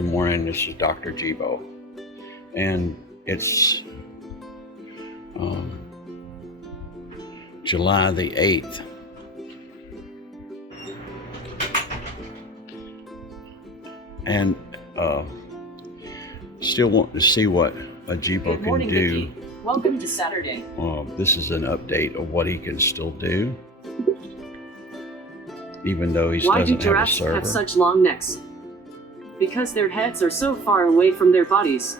Good morning, this is Dr. Jibo, and it's July the 8th. And still wanting to see what a Jibo Good morning, can do. Vicky. Welcome to Saturday. This is an update of what he can still do, even though he Why do doesn't have a giraffes server. have such long necks? Because their heads are so far away from their bodies.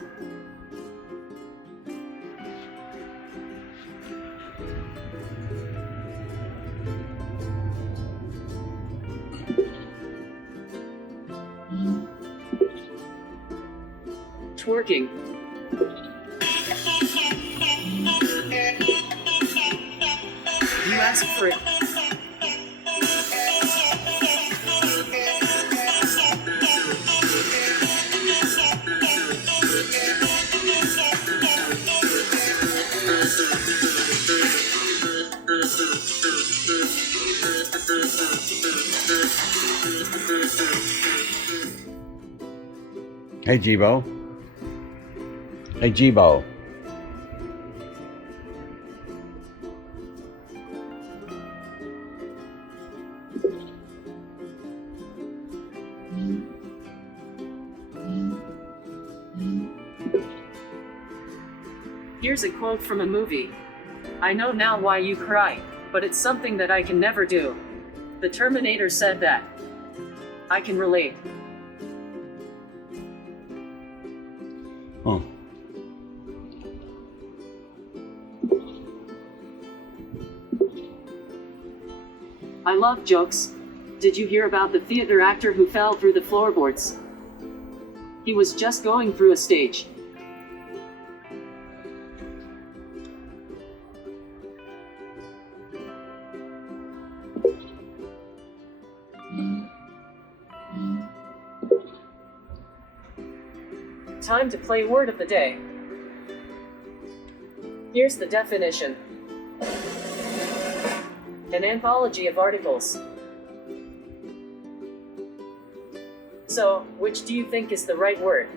Twerking. You asked for it. Hey, Jibo. Hey, Jibo. Here's a quote from a movie. I know now why you cry, but it's something that I can never do. The Terminator said that. I can relate. Huh. I love jokes. Did you hear about the theater actor who fell through the floorboards? He was just going through a stage. Time to play word of the day. Here's the definition. An anthology of articles. So, which do you think is the right word?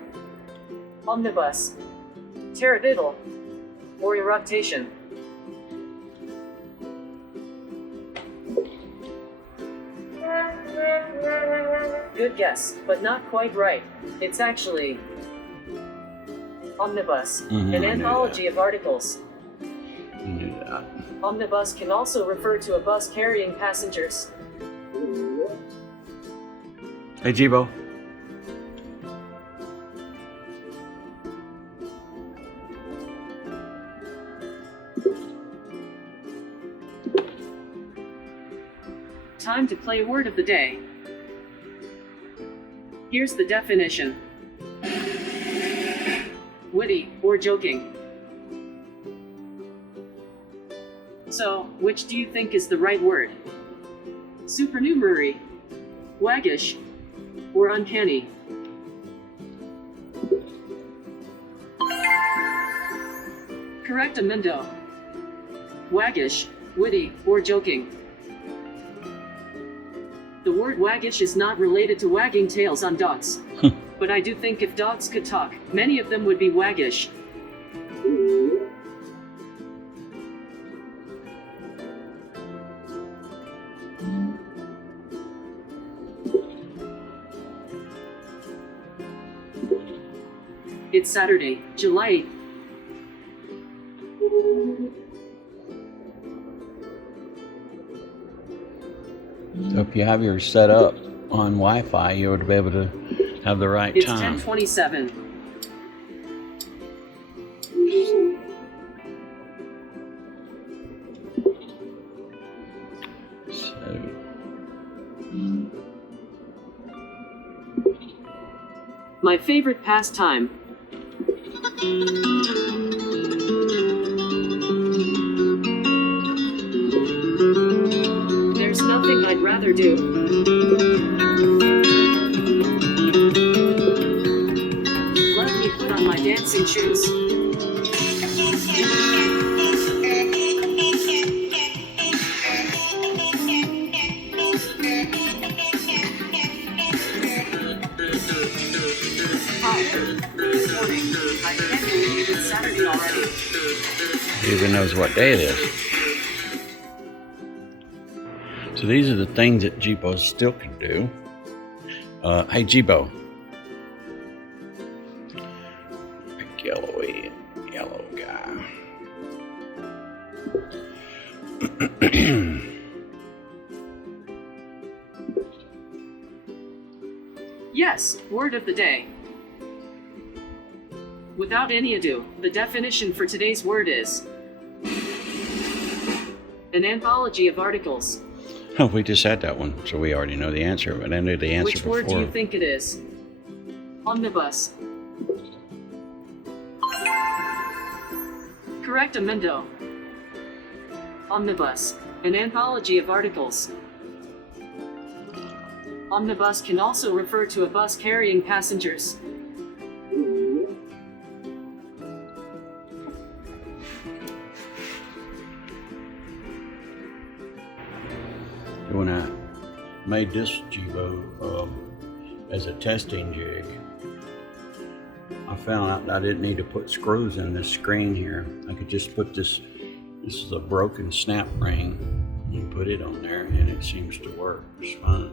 Omnibus, taradiddle, or eructation? Good guess, but not quite right. It's actually omnibus, an anthology of articles. You knew that. Omnibus can also refer to a bus carrying passengers. Hey, Jibo. Time to play word of the day. Here's the definition. Witty or joking. So, which do you think is the right word? Supernumerary, waggish, or uncanny? Correct, Amendo. Waggish, witty, or joking. The word waggish is not related to wagging tails on dogs. But I do think if dogs could talk, many of them would be waggish. It's Saturday, July 8th. So if you have yours set up on Wi-Fi, you would be able to have the right It's time. 10:27. So, My favorite pastime. There's nothing I'd rather do. Let me put on my dancing shoes. Hi. Good morning. I can't believe it's Saturday already. He even knows what day it is. So these are the things that Jibo still can do. Hey Jibo. Big yellow guy. Yes, word of the day. Without any ado, the definition for today's word is an anthology of articles. Oh, we just had that one, so we already know the answer, but I knew the answer Which before. word do you think it is? Omnibus. Correct, Amendo. Omnibus, an anthology of articles. Omnibus can also refer to a bus carrying passengers. When I made this Jibo as a testing jig, I found out that I didn't need to put screws in this screen here. I could just put this is a broken snap ring, and put it on there and it seems to work just fine.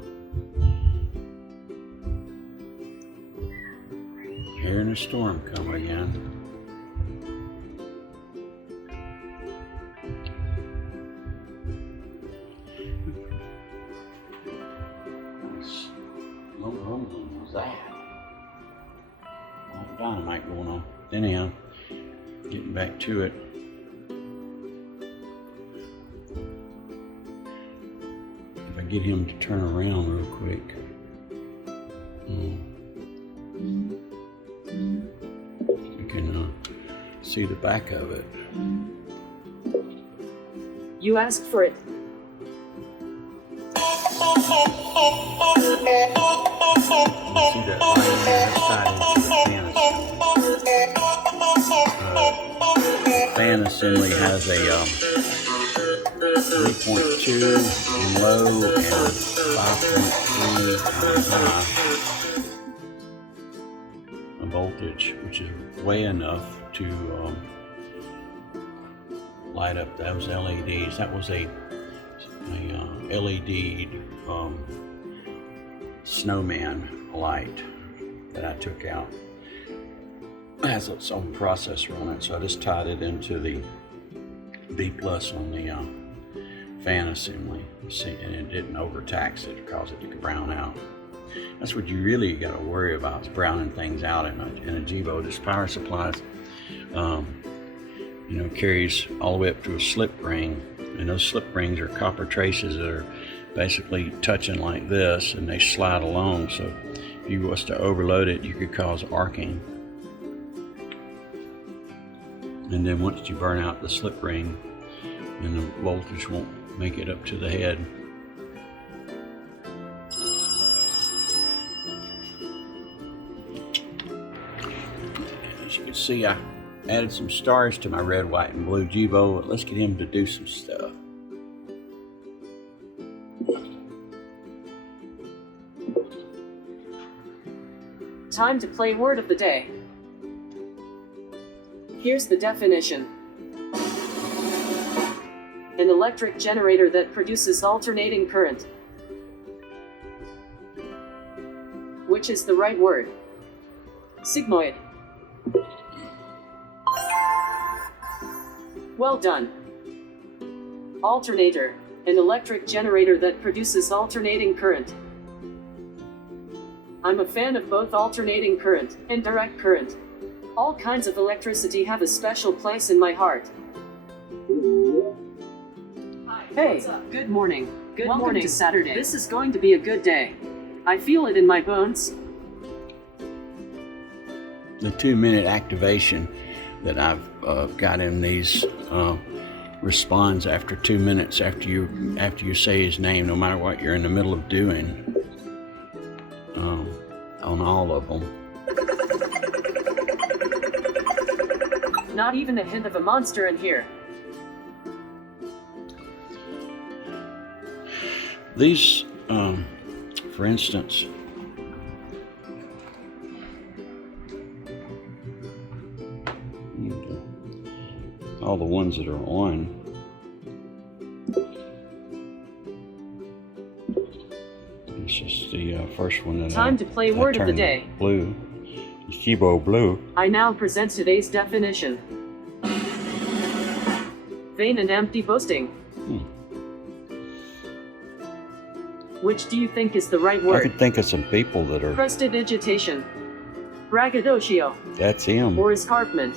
Hearing a storm come again. What was that? Dynamite going on. Anyhow, getting back to it. If I get him to turn around real quick. You can see the back of it. You asked for it. See that light on the side is the fan assembly has a 3.2 in low and 5.3 high voltage, which is way enough to light up those LEDs. That was a LED snowman light that I took out. It has its own processor on it, so I just tied it into the B plus on the fan assembly. See, and it didn't overtax it or cause it to brown out. That's what you really got to worry about, is browning things out in a Jibo. This power supplies, carries all the way up to a slip ring, and those slip rings are copper traces that are basically touching like this, and they slide along. So if you was to overload it, you could cause arcing. And then once you burn out the slip ring, then the voltage won't make it up to the head. As you can see, I added some stars to my red, white, and blue Jibo. Let's get him to do some stuff. Time to play word of the day. Here's the definition. An electric generator that produces alternating current. Which is the right word? Sigmoid. Well done. Alternator, an electric generator that produces alternating current. I'm a fan of both alternating current and direct current. All kinds of electricity have a special place in my heart. Hey, good morning. Welcome morning to Saturday. This is going to be a good day. I feel it in my bones. The 2-minute activation that I've got in these responds after 2 minutes after you say his name, no matter what you're in the middle of doing. On all of them. Not even a hint of a monster in here. These, for instance, all the ones that are on. It's just the first one that Time to play word of the day. Blue. It's Jibo blue. I now present today's definition. Vain and empty boasting. Which do you think is the right I word? could think of some people that are... Prestidigitation. Braggadocio. That's him. Or escarpment.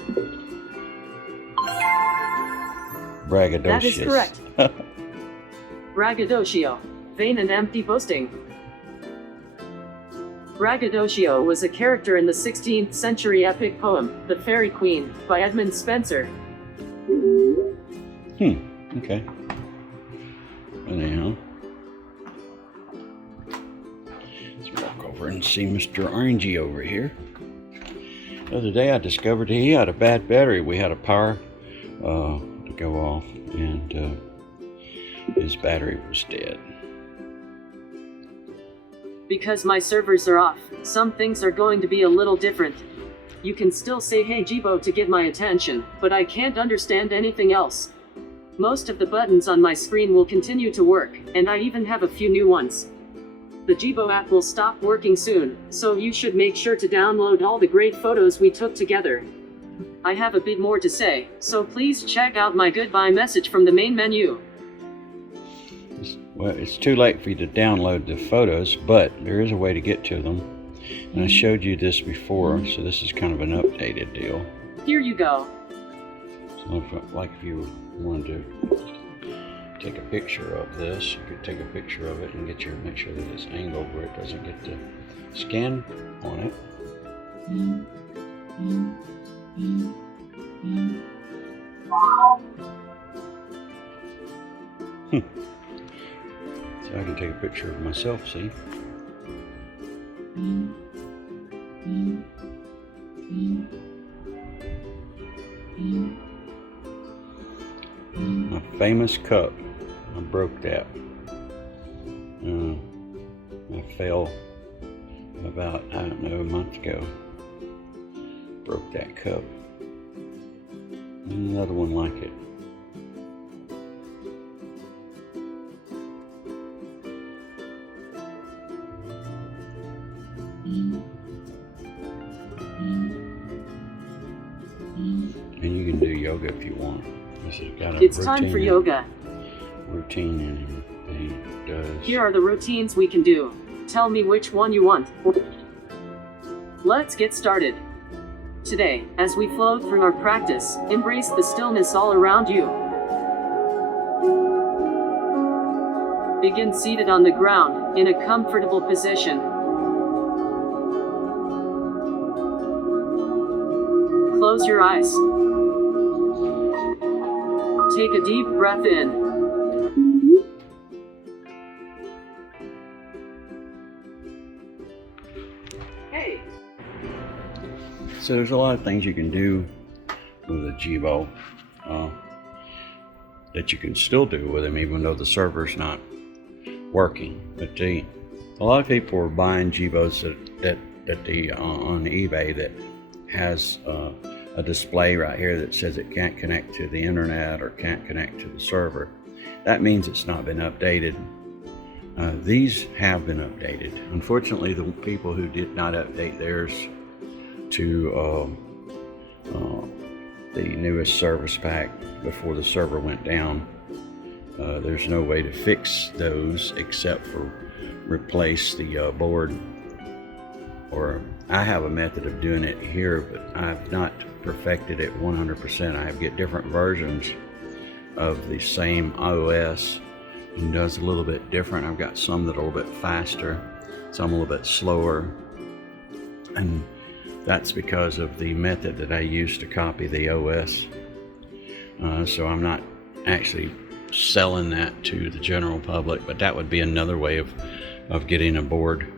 Braggadocious. That is correct. Braggadocio. Vain and empty boasting. Braggadocio was a character in the 16th century epic poem, The Fairy Queen, by Edmund Spenser. Okay. Anyhow. Let's walk over and see Mr. Orangey over here. The other day I discovered he had a bad battery. We had a power to go off, and his battery was dead. Because my servers are off, some things are going to be a little different. You can still say "Hey Jibo" to get my attention, but I can't understand anything else. Most of the buttons on my screen will continue to work, and I even have a few new ones. The Jibo app will stop working soon, so you should make sure to download all the great photos we took together. I have a bit more to say, so please check out my goodbye message from the main menu. Well, it's too late for you to download the photos, but there is a way to get to them. And I showed you this before, so this is kind of an updated deal. Here you go. So if you wanted to take a picture of this, you could take a picture of it and make sure that it's angled where it doesn't get the skin on it. So I can take a picture of myself, see? My famous cup. I broke that. I fell about, I don't know, a month ago. Broke that cup. Another one like it. And you can do yoga if you want. This has got a It's time for yoga. Routine in it that he does. Here are the routines we can do. Tell me which one you want. Let's get started. Today, as we flow through our practice, embrace the stillness all around you. Begin seated on the ground, in a comfortable position. Close your eyes. Take a deep breath in. Hey. So there's a lot of things you can do with a Jibo that you can still do with him, even though the server's not working. But a lot of people are buying Jibos on eBay that has a display right here that says it can't connect to the internet or can't connect to the server. That means it's not been updated. These have been updated. Unfortunately, the people who did not update theirs to the newest service pack before the server went down, there's no way to fix those except for replace the board. Or I have a method of doing it here, but I've not perfected it 100%. I get different versions of the same OS and does a little bit different. I've got some that are a little bit faster, some a little bit slower, and that's because of the method that I use to copy the OS. So I'm not actually selling that to the general public, but that would be another way of getting a board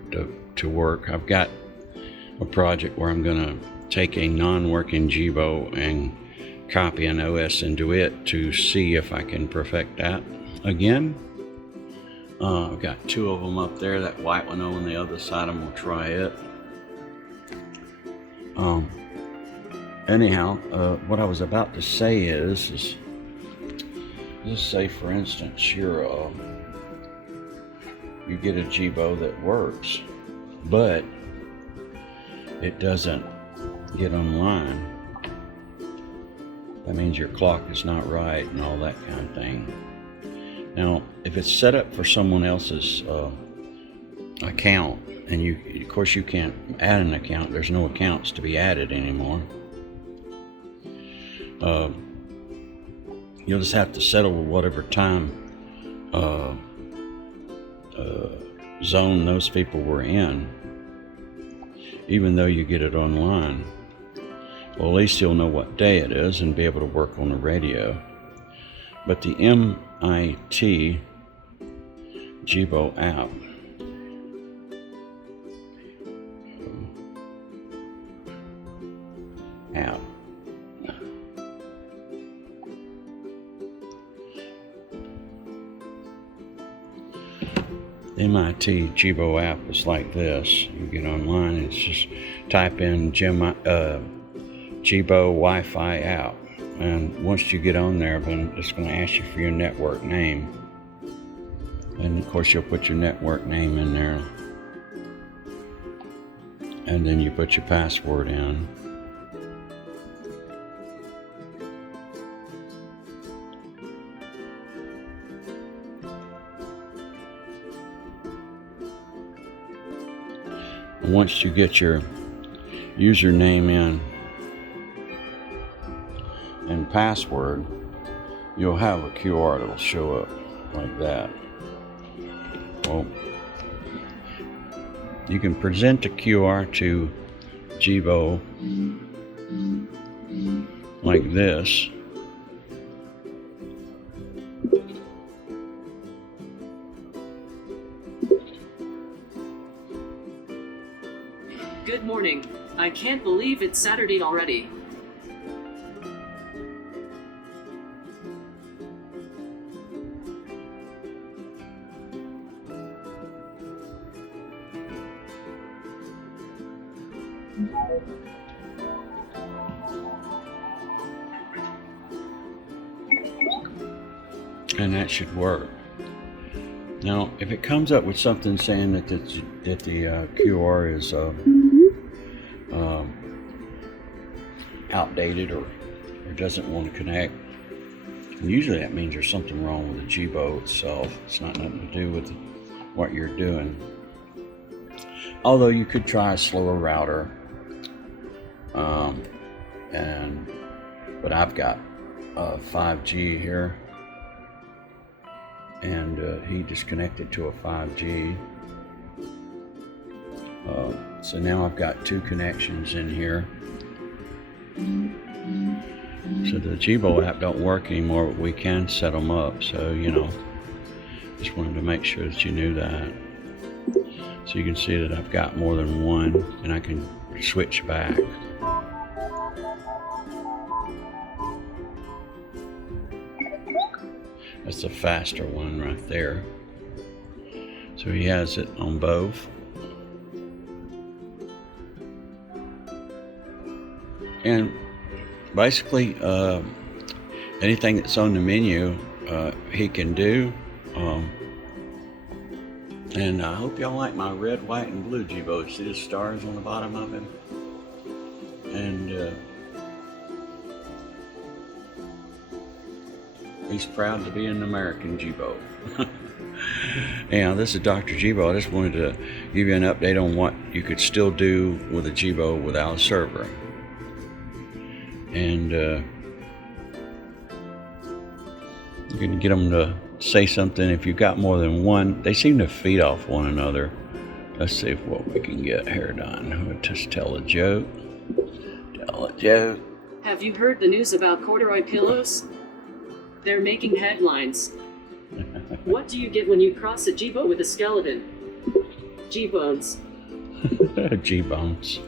to work. I've got a project where I'm gonna take a non-working Jibo and copy an OS into it to see if I can perfect that again. I've got two of them up there, that white one on the other side, I'm gonna try it. Anyhow, what I was about to say is let's say, for instance, you get a Jibo that works, but it doesn't get online. That means your clock is not right and all that kind of thing. Now, if it's set up for someone else's account, and of course you can't add an account, there's no accounts to be added anymore. You'll just have to settle with whatever time zone those people were in, even though you get it online. Well, at least you'll know what day it is and be able to work on the radio. But the MIT Jibo app The MIT Jibo app is like this. You get online, it's just type in Jibo Wi-Fi app. And once you get on there, then it's going to ask you for your network name. And of course, you'll put your network name in there. And then you put your password in. And once you get your username in and password, you'll have a QR that'll show up like that. Well, you can present a QR to Jibo like this. Good morning. I can't believe it's Saturday already. And that should work. Now, if it comes up with something saying that the QR is outdated or doesn't want to connect, and usually that means there's something wrong with the Jibo itself. It's not nothing to do with what you're doing. Although you could try a slower router, but I've got 5G here. And he disconnected to a 5G. So now I've got two connections in here. So the Jibo app don't work anymore, but we can set them up. So, just wanted to make sure that you knew that. So you can see that I've got more than one, and I can switch back. That's a faster one right there. So he has it on both. And basically, anything that's on the menu, he can do. And I hope y'all like my red, white, and blue Jibo. See the stars on the bottom of him? And he's proud to be an American Jibo. This is Dr. Jibo. I just wanted to give you an update on what you could still do with a Jibo without a server. And you can get them to say something. If you've got more than one, they seem to feed off one another. Let's see what we can get here done. We'll just tell a joke. Tell a joke. Have you heard the news about corduroy pillows? They're making headlines. What do you get when you cross a Jibo with a skeleton? G-bones. G-bones.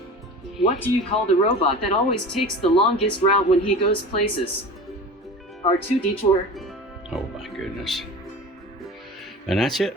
What do you call the robot that always takes the longest route when he goes places? R2-D2. Oh my goodness. And that's it.